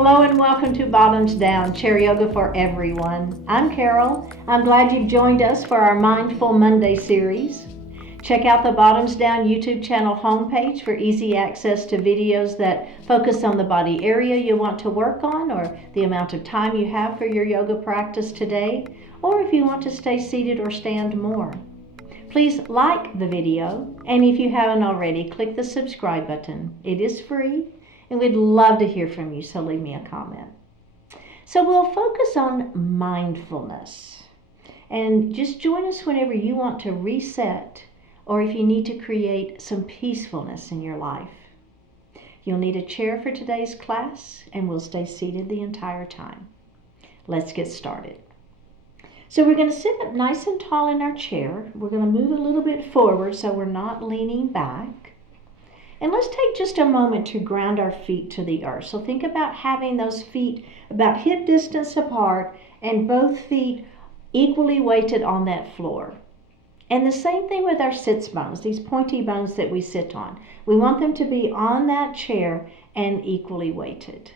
Hello and welcome to Bottoms Down, Chair Yoga for Everyone. I'm Carol. I'm glad you've joined us for our Mindful Monday series. Check out the Bottoms Down YouTube channel homepage for easy access to videos that focus on the body area you want to work on or the amount of time you have for your yoga practice today, or if you want to stay seated or stand more. Please like the video, and if you haven't already, click the subscribe button. It is free, and we'd love to hear from you, so leave me a comment. So we'll focus on mindfulness, and just join us whenever you want to reset or if you need to create some peacefulness in your life. You'll need a chair for today's class, and we'll stay seated the entire time. Let's get started. So we're going to sit up nice and tall in our chair. We're going to move a little bit forward so we're not leaning back. And let's take just a moment to ground our feet to the earth. So think about having those feet about hip distance apart and both feet equally weighted on that floor. And the same thing with our sits bones, these pointy bones that we sit on. We want them to be on that chair and equally weighted.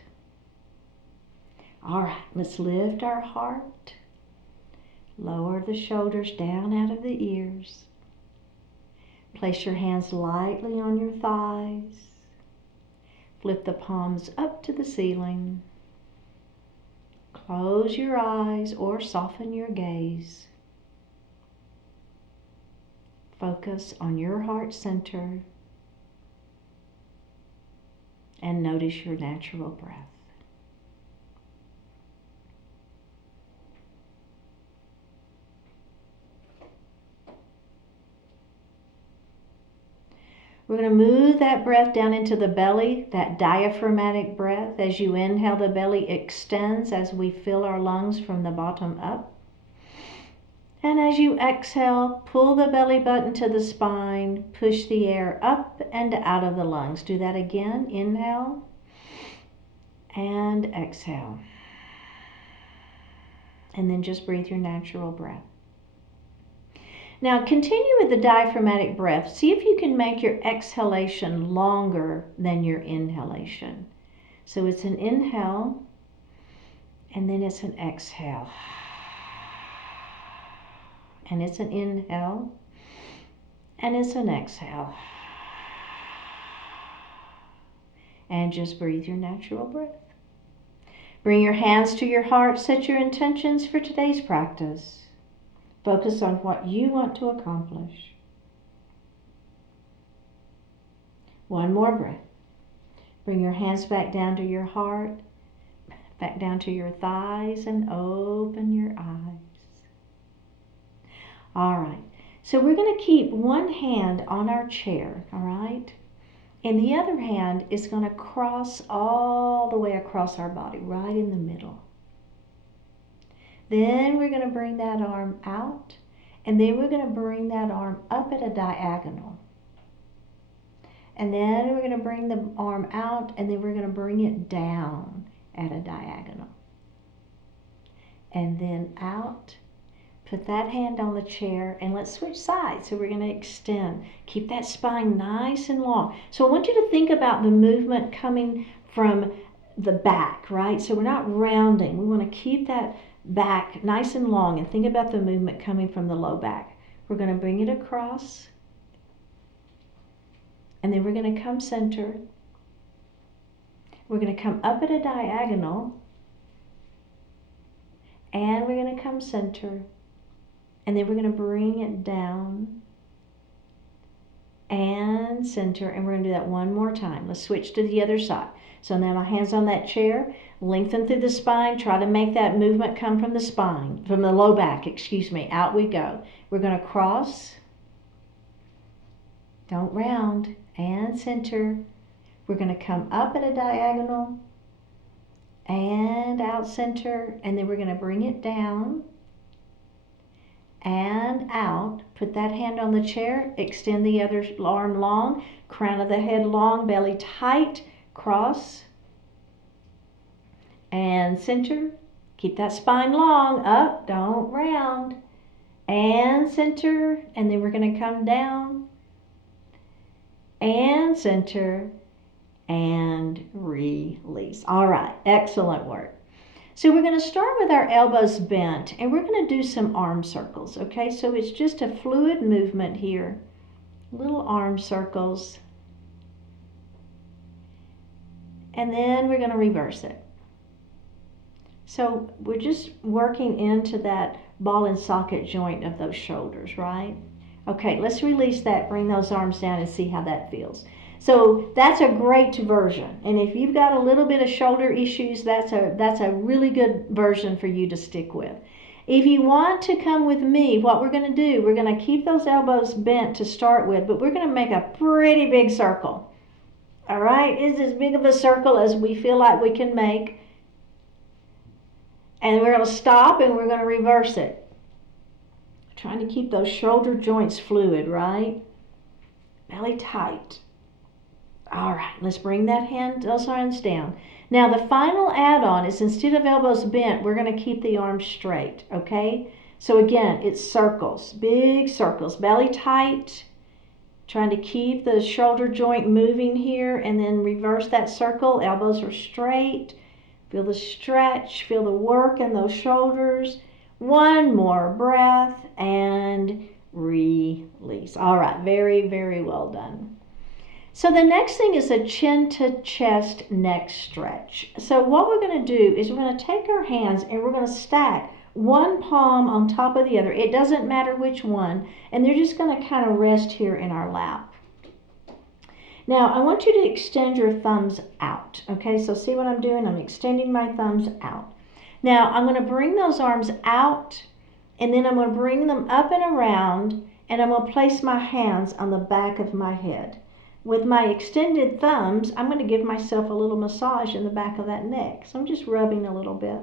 All right, let's lift our heart. Lower the shoulders down out of the ears. Place your hands lightly on your thighs. Flip the palms up to the ceiling. Close your eyes or soften your gaze. Focus on your heart center and notice your natural breath. We're going to move that breath down into the belly, that diaphragmatic breath. As you inhale, the belly extends as we fill our lungs from the bottom up. And as you exhale, pull the belly button to the spine, push the air up and out of the lungs. Do that again. Inhale and exhale. And then just breathe your natural breath. Now continue with the diaphragmatic breath. See if you can make your exhalation longer than your inhalation. So it's an inhale and then it's an exhale. And it's an inhale and it's an exhale. And just breathe your natural breath. Bring your hands to your heart. Set your intentions for today's practice. Focus on what you want to accomplish. One more breath. Bring your hands back down to your heart, back down to your thighs, and open your eyes. All right, so we're going to keep one hand on our chair, all right? And the other hand is going to cross all the way across our body, right in the middle. Then we're going to bring that arm out, and then we're going to bring that arm up at a diagonal. And then we're going to bring the arm out, and then we're going to bring it down at a diagonal. And then out. Put that hand on the chair, and let's switch sides. So we're going to extend. Keep that spine nice and long. So I want you to think about the movement coming from the back, right? So we're not rounding. We want to keep that back nice and long, and think about the movement coming from the low back. We're going to bring it across, and then we're going to come center. We're going to come up at a diagonal, and we're going to come center, and then we're going to bring it down and center, and we're going to do that one more time. Let's switch to the other side. So now my hands on that chair, lengthen through the spine, try to make that movement come from the spine, from the low back, out we go. We're going to cross, don't round, and center. We're going to come up at a diagonal and out center, and then we're going to bring it down and out. Put that hand on the chair, extend the other arm long, crown of the head long, belly tight, cross and center. Keep that spine long, up, don't round, and center, and then we're going to come down and center and release. release. All right, excellent work. So we're going to start with our elbows bent, and we're going to do some arm circles, okay? So it's just a fluid movement here, little arm circles. And then we're going to reverse it. So we're just working into that ball and socket joint of those shoulders, right? Okay, let's release that, bring those arms down and see how that feels. So that's a great version. And if you've got a little bit of shoulder issues, that's a really good version for you to stick with. If you want to come with me, what we're going to do, we're going to keep those elbows bent to start with, but we're going to make a pretty big circle. All right, it's as big of a circle as we feel like we can make. And we're going to stop and we're going to reverse it. Trying to keep those shoulder joints fluid, right? Belly tight. All right, let's bring those hands down. Now the final add-on is, instead of elbows bent, we're going to keep the arms straight, okay? So again, it's circles, big circles, belly tight. Trying to keep the shoulder joint moving here, and then reverse that circle. Elbows are straight. Feel the stretch, feel the work in those shoulders. One more breath and release. All right, very, very well done. So the next thing is a chin to chest neck stretch. So what we're going to do is we're going to take our hands and we're going to stack one palm on top of the other. It doesn't matter which one. And they're just going to kind of rest here in our lap. Now, I want you to extend your thumbs out. Okay, so see what I'm doing? I'm extending my thumbs out. Now, I'm going to bring those arms out, and then I'm going to bring them up and around, and I'm going to place my hands on the back of my head. With my extended thumbs, I'm going to give myself a little massage in the back of that neck. So I'm just rubbing a little bit.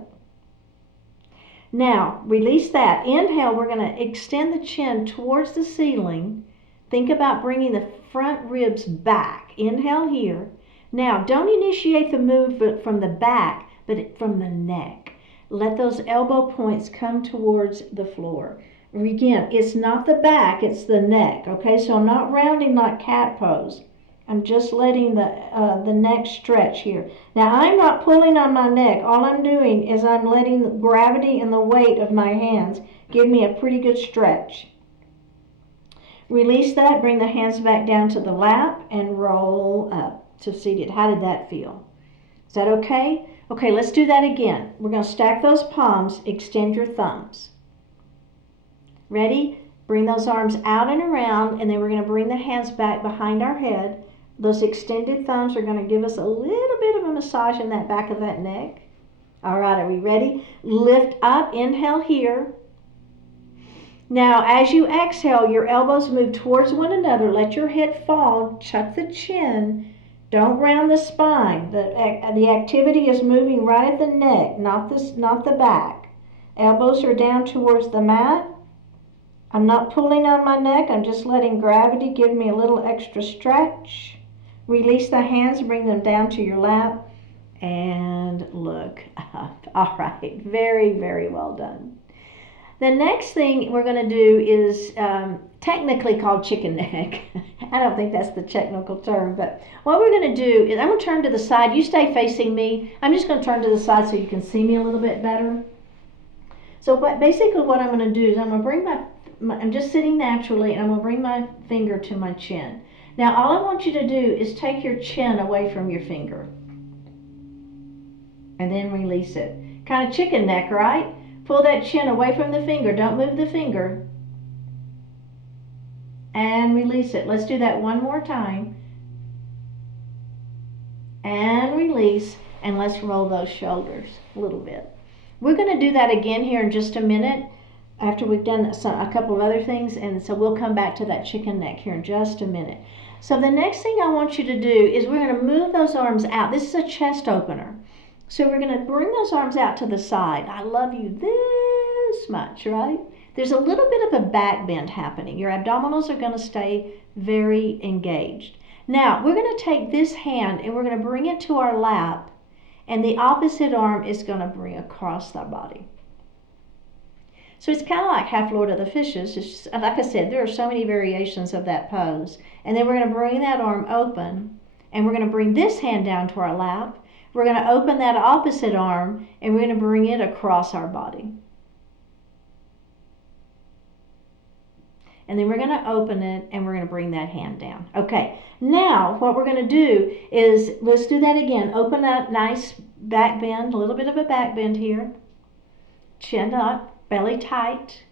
Now, release that. Inhale, we're going to extend the chin towards the ceiling. Think about bringing the front ribs back. Inhale here. Now, don't initiate the move from the back, but from the neck. Let those elbow points come towards the floor. Again, it's not the back, it's the neck. Okay, so I'm not rounding like cat pose. I'm just letting the neck stretch here. Now, I'm not pulling on my neck. All I'm doing is I'm letting the gravity and the weight of my hands give me a pretty good stretch. Release that, bring the hands back down to the lap and roll up to seated. How did that feel? Is that okay? Okay, let's do that again. We're going to stack those palms, extend your thumbs. Ready? Bring those arms out and around, and then we're going to bring the hands back behind our head. Those extended thumbs are going to give us a little bit of a massage in that back of that neck. All right, are we ready? Lift up, inhale here. Now, as you exhale, your elbows move towards one another. Let your head fall, chuck the chin. Don't round the spine. The activity is moving right at the neck, not the back. Elbows are down towards the mat. I'm not pulling on my neck. I'm just letting gravity give me a little extra stretch. Release the hands, bring them down to your lap, and look up. All right, very, very well done. The next thing we're going to do is technically called chicken neck. I don't think that's the technical term, but what we're going to do is I'm going to turn to the side. You stay facing me. I'm just going to turn to the side so you can see me a little bit better. So basically what I'm going to do is I'm going to bring I'm just sitting naturally, and I'm going to bring my finger to my chin. Now, all I want you to do is take your chin away from your finger. And then release it. Kind of chicken neck, right? Pull that chin away from the finger. Don't move the finger. And release it. Let's do that one more time. And release. And let's roll those shoulders a little bit. We're going to do that again here in just a minute after we've done a couple of other things. And so we'll come back to that chicken neck here in just a minute. So the next thing I want you to do is we're going to move those arms out. This is a chest opener. So we're going to bring those arms out to the side. I love you this much, right? There's a little bit of a back bend happening. Your abdominals are going to stay very engaged. Now, we're going to take this hand and we're going to bring it to our lap, and the opposite arm is going to bring across our body. So it's kind of like half Lord of the Fishes. It's just, like I said, there are so many variations of that pose. And then we're going to bring that arm open, and we're going to bring this hand down to our lap. We're going to open that opposite arm, and we're going to bring it across our body. And then we're going to open it, and we're going to bring that hand down. Okay, now what we're going to do is, let's do that again. Open up, nice back bend, a little bit of a back bend here. Chin up, belly tight.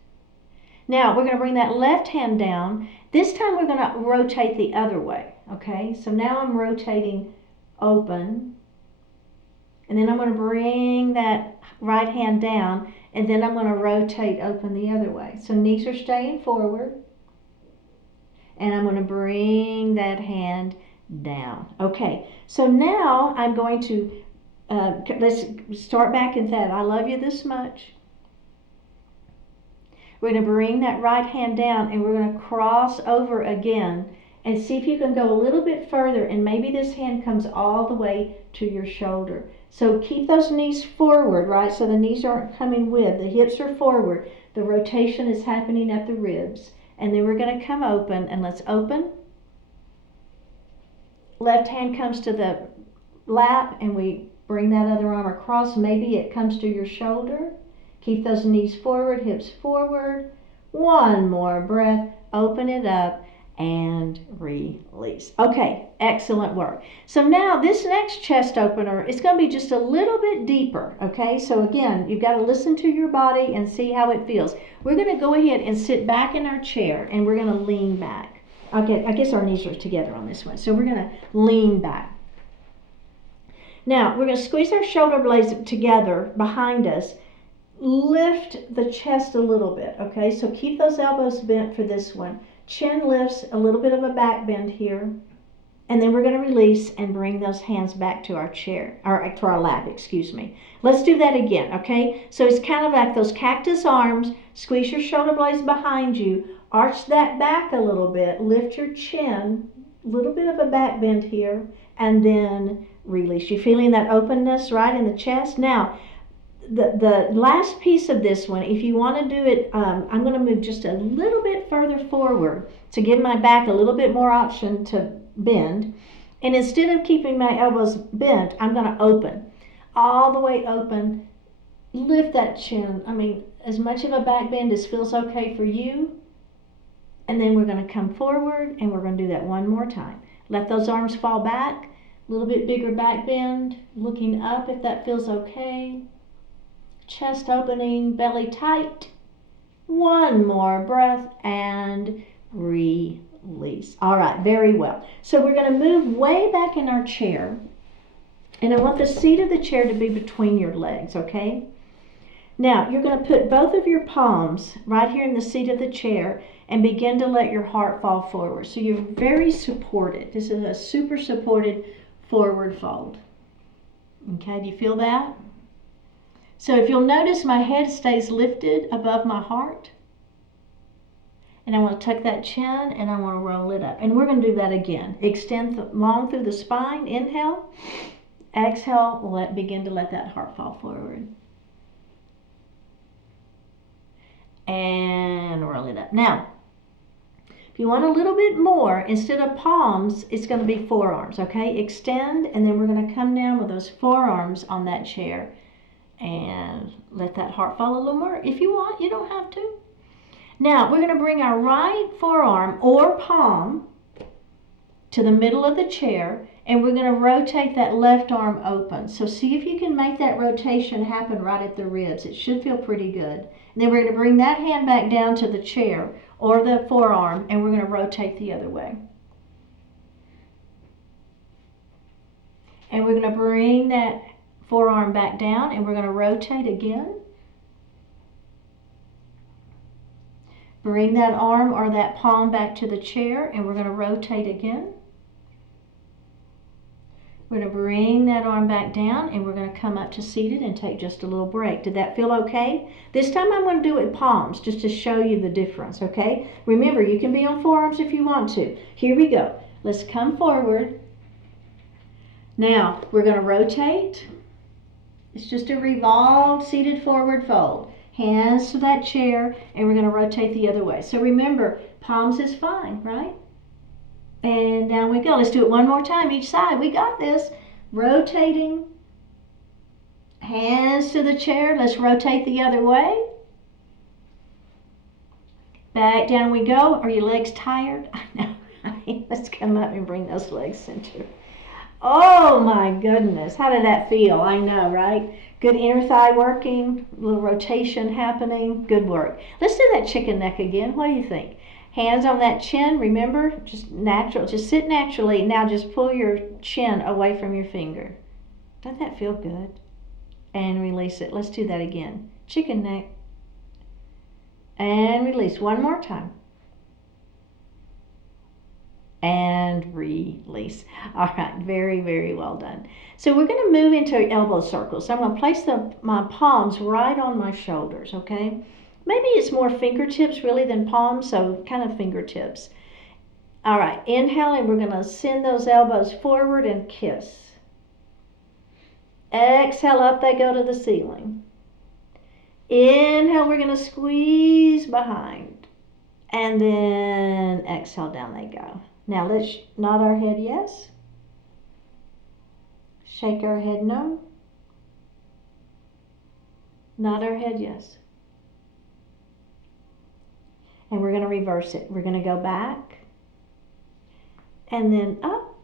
Now we're going to bring that left hand down. This time we're going to rotate the other way. Okay, so now I'm rotating open. And then I'm going to bring that right hand down, and then I'm going to rotate open the other way. So knees are staying forward. And I'm going to bring that hand down. Okay, so now I'm going to, let's start back in that. I love you this much. We're going to bring that right hand down, and we're going to cross over again and see if you can go a little bit further, and maybe this hand comes all the way to your shoulder. So keep those knees forward, right? So the knees aren't coming with, the hips are forward. The rotation is happening at the ribs. And then we're going to come open, and let's open. Left hand comes to the lap, and we bring that other arm across. Maybe it comes to your shoulder. Keep those knees forward, hips forward. One more breath. Open it up and release. Okay, excellent work. So now this next chest opener is going to be just a little bit deeper. Okay, so again, you've got to listen to your body and see how it feels. We're going to go ahead and sit back in our chair, and we're going to lean back. Okay, I guess our knees are together on this one. So we're going to lean back. Now, we're going to squeeze our shoulder blades together behind us. Lift the chest a little bit, okay? So keep those elbows bent for this one. Chin lifts, a little bit of a back bend here. And then we're going to release and bring those hands back to our chair, or to our lap, excuse me. Let's do that again, okay? So it's kind of like those cactus arms. Squeeze your shoulder blades behind you. Arch that back a little bit. Lift your chin. A little bit of a back bend here. And then release. You feeling that openness right in the chest? Now, the last piece of this one, if you want to do it, I'm going to move just a little bit further forward to give my back a little bit more option to bend. And instead of keeping my elbows bent, I'm going to open. All the way open. Lift that chin. I mean, as much of a back bend as feels okay for you. And then we're going to come forward, and we're going to do that one more time. Let those arms fall back. A little bit bigger back bend. Looking up if that feels okay. Chest opening, belly tight. One more breath and release. All right, very well. So we're going to move way back in our chair. And I want the seat of the chair to be between your legs, okay? Now, you're going to put both of your palms right here in the seat of the chair and begin to let your heart fall forward. So you're very supported. This is a super supported forward fold. Okay, do you feel that? So if you'll notice, my head stays lifted above my heart. And I want to tuck that chin, and I want to roll it up. And we're going to do that again. Extend long through the spine. Inhale. Exhale. Begin to let that heart fall forward. And roll it up. Now, if you want a little bit more, instead of palms, it's going to be forearms, okay? Extend, and then we're going to come down with those forearms on that chair. And let that heart fall a little more. If you want, you don't have to. Now, we're going to bring our right forearm or palm to the middle of the chair, and we're going to rotate that left arm open. So see if you can make that rotation happen right at the ribs. It should feel pretty good. And then we're going to bring that hand back down to the chair or the forearm, and we're going to rotate the other way. And we're going to bring that forearm back down, and we're going to rotate again. Bring that arm or that palm back to the chair, and we're going to rotate again. We're going to bring that arm back down, and we're going to come up to seated and take just a little break. Did that feel okay? This time I'm going to do it with palms just to show you the difference, okay? Remember, you can be on forearms if you want to. Here we go. Let's come forward. Now, we're going to rotate. It's just a revolved seated forward fold. Hands to that chair, and we're going to rotate the other way. So remember, palms is fine, right? And down we go. Let's do it one more time each side. We got this. Rotating. Hands to the chair. Let's rotate the other way. Back down we go. Are your legs tired? I know. Let's come up and bring those legs center. Oh my goodness. How did that feel? I know, right? Good inner thigh working. A little rotation happening. Good work. Let's do that chicken neck again. What do you think? Hands on that chin. Remember, just natural. Just sit naturally. Now just pull your chin away from your finger. Doesn't that feel good? And release it. Let's do that again. Chicken neck. And release one more time. And release. All right, very, very well done. So we're going to move into elbow circles. So I'm going to place my palms right on my shoulders, okay? Maybe it's more fingertips really than palms, so kind of fingertips. All right, inhale, and we're going to send those elbows forward and kiss. Exhale, up they go to the ceiling. Inhale, we're going to squeeze behind. And then exhale, down they go. Now let's nod our head yes. Shake our head no. Nod our head yes. And we're going to reverse it. We're going to go back. And then up.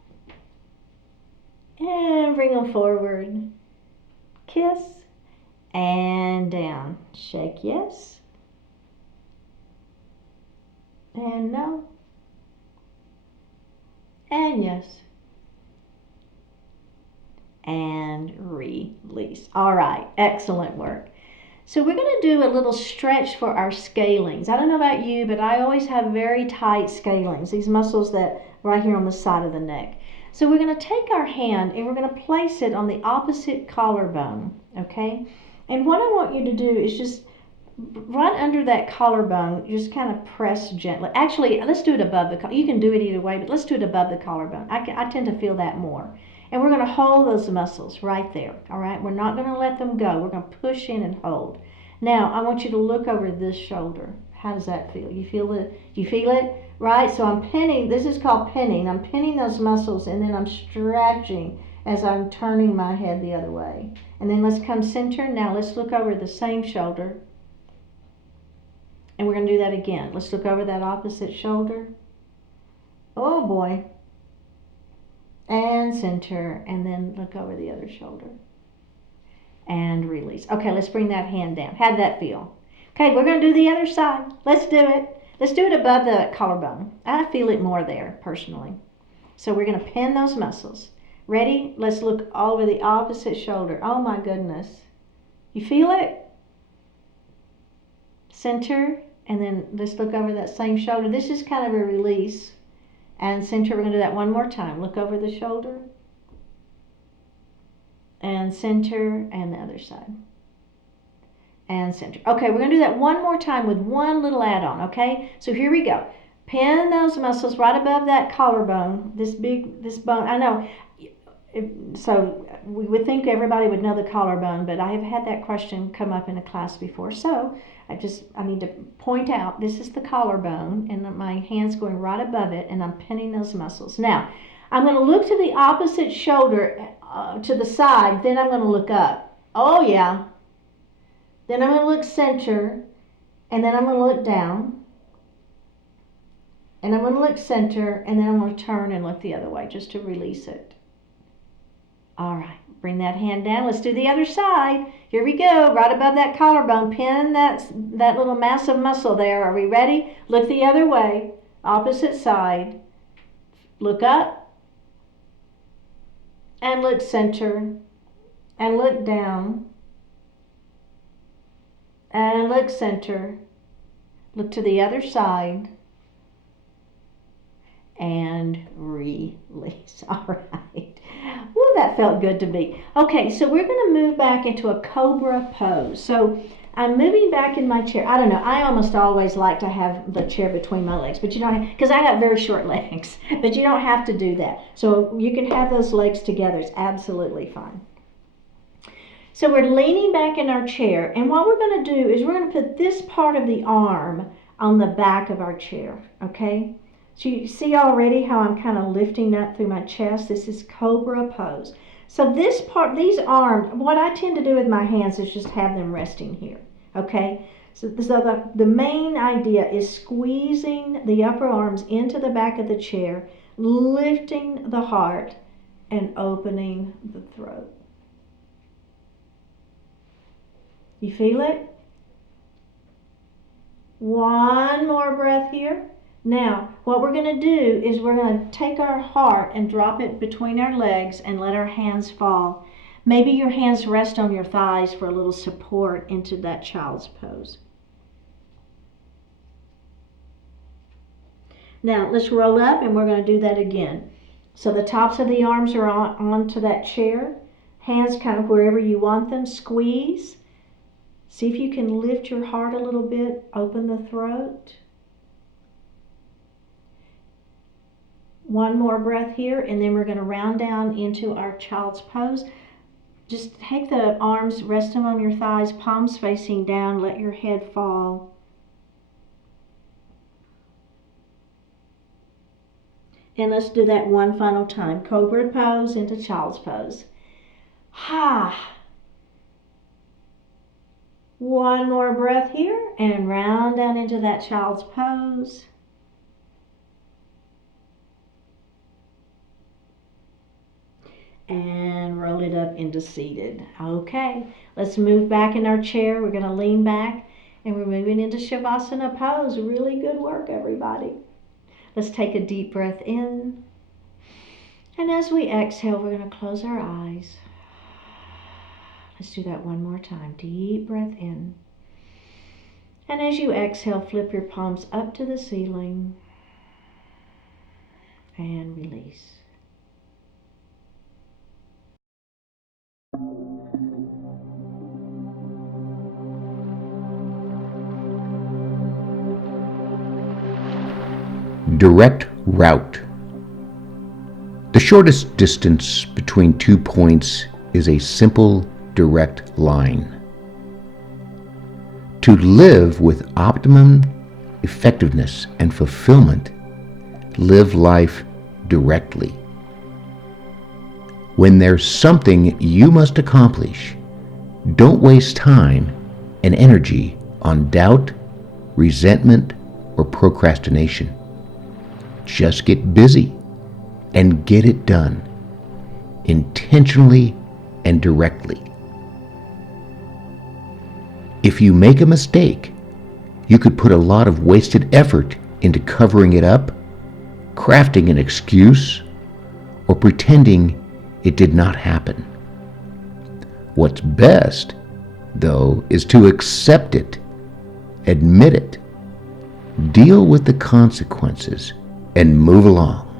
And bring them forward. Kiss. And down. Shake yes. And no. And yes. And release. All right, excellent work. So we're going to do a little stretch for our scalenes. I don't know about you, but I always have very tight scalenes, these muscles that right here on the side of the neck. So we're going to take our hand and we're going to place it on the opposite collarbone, okay? And what I want you to do is just right under that collarbone, just kind of press gently. Actually, let's do it above the collarbone. You can do it either way, but let's do it above the collarbone. I tend to feel that more. And we're going to hold those muscles right there, all right? We're not going to let them go. We're going to push in and hold. Now, I want you to look over this shoulder. How does that feel? You feel it? You feel it? Right? So I'm pinning. This is called pinning. I'm pinning those muscles, and then I'm stretching as I'm turning my head the other way. And then let's come center. Now let's look over the same shoulder. And we're going to do that again. Let's look over that opposite shoulder. Oh boy. And center. And then look over the other shoulder. And release. Okay, let's bring that hand down. How'd that feel? Okay, we're going to do the other side. Let's do it. Let's do it above the collarbone. I feel it more there, personally. So we're going to pin those muscles. Ready? Let's look over the opposite shoulder. Oh my goodness. You feel it? Center, and then let's look over that same shoulder. This is kind of a release. And center, we're going to do that one more time. Look over the shoulder. And center, and the other side. And center. Okay, we're going to do that one more time with one little add-on, okay? So here we go. Pin those muscles right above that collarbone, this bone. I know, so we would think everybody would know the collarbone, but I have had that question come up in a class before. So I need to point out, this is the collarbone, and my hand's going right above it, and I'm pinning those muscles. Now, I'm going to look to the opposite shoulder, to the side, then I'm going to look up. Oh yeah. Then I'm going to look center, and then I'm going to look down, and I'm going to look center, and then I'm going to turn and look the other way just to release it. All right, bring that hand down. Let's do the other side. Here we go, right above that collarbone. Pin that little massive muscle there. Are we ready? Look the other way, opposite side. Look up, and look center, and look down, and look center. Look to the other side, and release. All right. Ooh, that felt good to me. Okay, so we're going to move back into a Cobra pose. So I'm moving back in my chair. I don't know. I almost always like to have the chair between my legs, but you don't, because I got very short legs. But you don't have to do that. So you can have those legs together. It's absolutely fine. So we're leaning back in our chair, and what we're going to do is we're going to put this part of the arm on the back of our chair, okay? So you see already how I'm kind of lifting up through my chest. This is Cobra pose. So this part, these arms, what I tend to do with my hands is just have them resting here. Okay? So the main idea is squeezing the upper arms into the back of the chair, lifting the heart, and opening the throat. You feel it? One more breath here. Now, what we're going to do is we're going to take our heart and drop it between our legs and let our hands fall. Maybe your hands rest on your thighs for a little support into that child's pose. Now, let's roll up and we're going to do that again. So the tops of the arms are onto that chair. Hands kind of wherever you want them. Squeeze. See if you can lift your heart a little bit. Open the throat. One more breath here, and then we're going to round down into our child's pose. Just take the arms, rest them on your thighs, palms facing down, let your head fall. And let's do that one final time. Cobra pose into child's pose. Ha! One more breath here, and round down into that child's pose. And roll it up into seated. Okay, let's move back in our chair. We're going to lean back and we're moving into Shavasana pose. Really good work, everybody. Let's take a deep breath in. And as we exhale, we're going to close our eyes. Let's do that one more time. Deep breath in. And as you exhale, flip your palms up to the ceiling and release. Direct route. The shortest distance between 2 points is a simple, direct line. To live with optimum effectiveness and fulfillment, live life directly. When there's something you must accomplish, don't waste time and energy on doubt, resentment, or procrastination. Just get busy and get it done, intentionally and directly. If you make a mistake, you could put a lot of wasted effort into covering it up, crafting an excuse, or pretending it did not happen. What's best, though, is to accept it, admit it, deal with the consequences, and move along.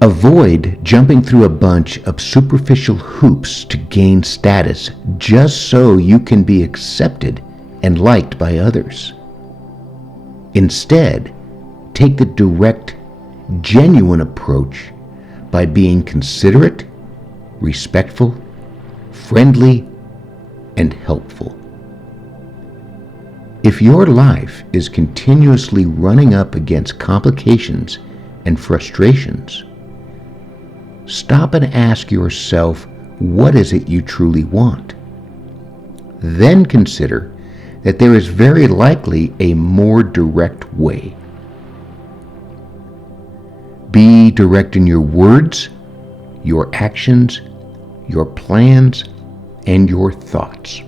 Avoid jumping through a bunch of superficial hoops to gain status just so you can be accepted and liked by others. Instead, take the direct, genuine approach by being considerate, respectful, friendly, and helpful. If your life is continuously running up against complications and frustrations, stop and ask yourself, what is it you truly want? Then consider that there is very likely a more direct way. Be direct in your words, your actions, your plans, and your thoughts.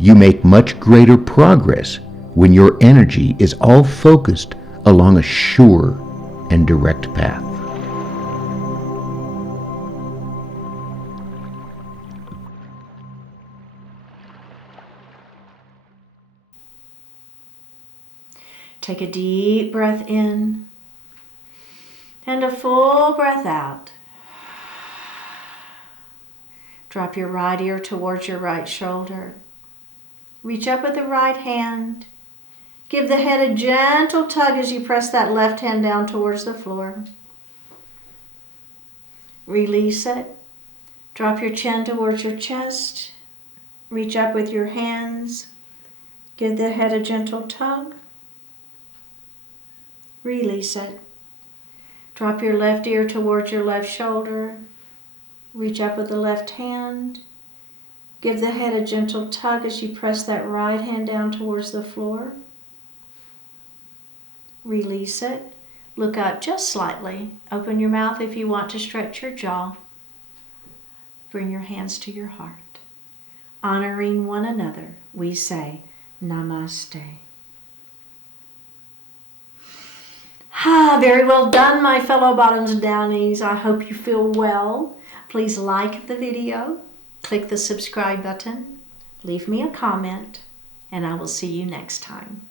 You make much greater progress when your energy is all focused along a sure and direct path. Take a deep breath in and a full breath out. Drop your right ear towards your right shoulder. Reach up with the right hand. Give the head a gentle tug as you press that left hand down towards the floor. Release it. Drop your chin towards your chest. Reach up with your hands. Give the head a gentle tug. Release it. Drop your left ear towards your left shoulder. Reach up with the left hand. Give the head a gentle tug as you press that right hand down towards the floor. Release it. Look up just slightly. Open your mouth if you want to stretch your jaw. Bring your hands to your heart. Honoring one another, we say Namaste. Very well done, my fellow bottoms downies. I hope you feel well. Please like the video, click the subscribe button, leave me a comment, and I will see you next time.